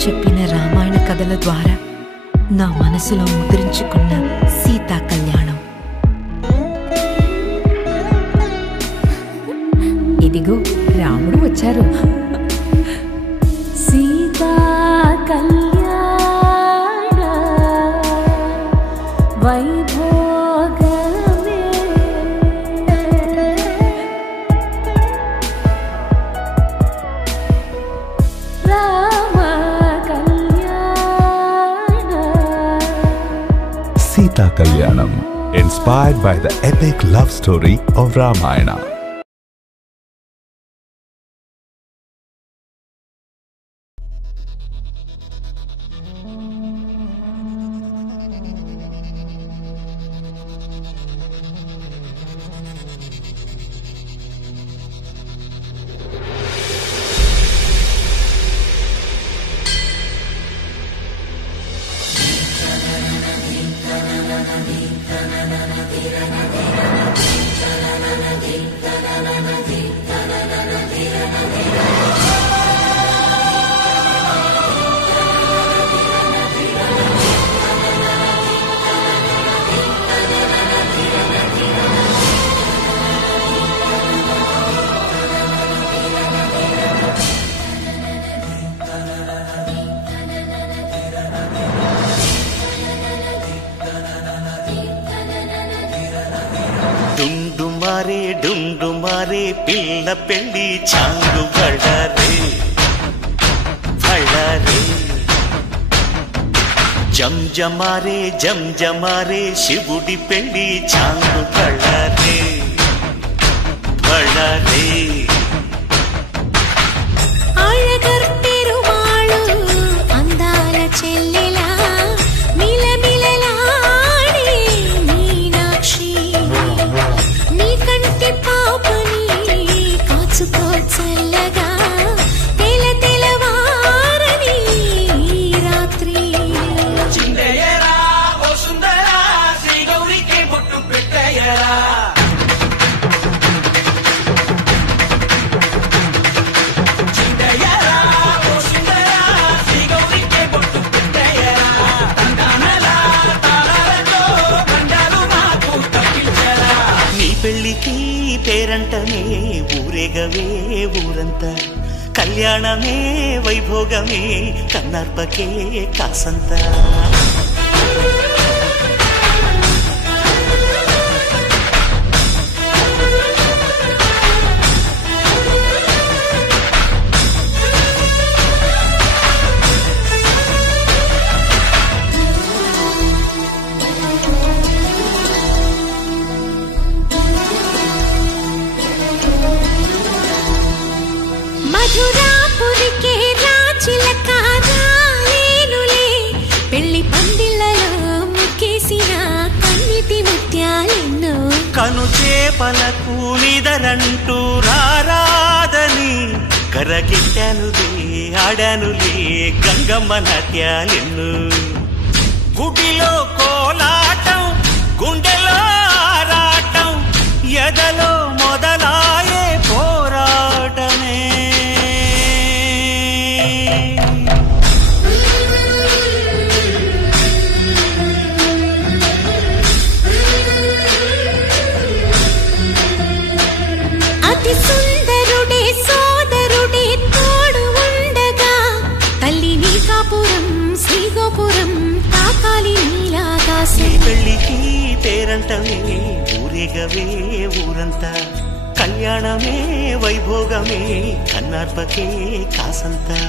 చెప్పిన రామాయణ కథల ద్వారా నా మనసులో ముద్రించుకున్న సీతా కళ్యాణం. ఇదిగో రాముడు వచ్చారు. సీతా కళ్యాణ వైభోగమే రామ కళ్యాణ. Sita Kalyanam, inspired by the epic love story of Ramayana. డుండుమారే పిల్ల పెళ్ళి చాంగు బళ్ళారే బళ్ళారే. జంజమారే శివుడి పెళ్ళి చాంగు బళ్ళారే బళ్ళారే. అందాల చెల్లెలా పాపని కాచుకో చల్లగా తెల తెలవారని రాత్రి. చిందయ్యరా ఓ సుందరా శ్రీ గౌరికి బొట్టు పెట్టయ్యరా. చిందయ్యరా ఓ సుందరా శ్రీ గౌరికి బొట్టు పెట్టయ్యరా. తందానలా తాళాలతో కండాలు నాకు తప్పించరా. నీ పెళ్ళికి పేరంటమే ఊరేగవే ఊరంతా, కళ్యాణమే వైభోగమే కన్నార్పకే కాసంతా. మధురాపురికే రాచిలక రాలేనులే పెళ్లి పందిళ్ళలో ముక్కేసిన కన్నిటి ముత్యాలెన్నో. కను చేపలకు నిదరంటూ రారాదని కరగిట్టానులే ఆడానులే గంగమ్మ నాట్యాలెన్ను. గుడిలో కోలాటం గుండెలో ఆరాటం ఎదలో మొదలాయే పోరాటమే. అతి సుందరుడే సోదరుడే తోడు ఉండగా తల్లి నీ కాపురం శ్రీగోపురం తాకాలి నీలాకాశం. పెళ్ళికి పేరంటమే ఊరేగవే ఊరంతా, కళ్యాణమే వైభోగమే కన్నార్పకే కాసంతా.